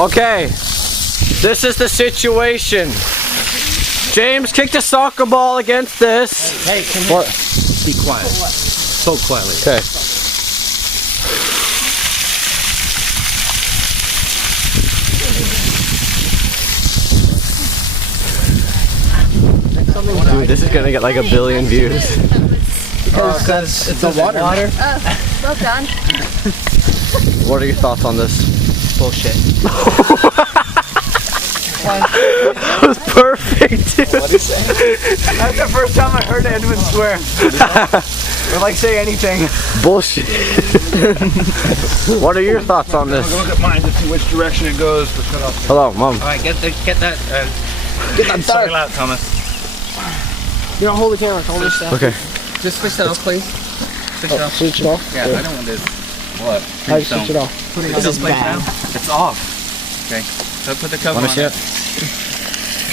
Okay, this is the situation. James kicked a soccer ball against this. Hey, come here. Be quiet. So quietly. Okay. Dude, this is gonna get like 1 billion views. Because it's the water. Well done. What are your thoughts on this? Bullshit. That was perfect, dude. What is that? That's the first time I heard Edwin swear. Or like say anything. Bullshit. What are your thoughts on this? Look at mine to see which direction it goes. Hello, Mom. Alright, get that Sorry out, Thomas. You don't hold the camera, hold this stuff. Okay. Just switch that off, please. Switch it off. Switch it off? Yeah, I don't want this. What? I switch it off. This is bad. It's off. Okay. So put the cover on it.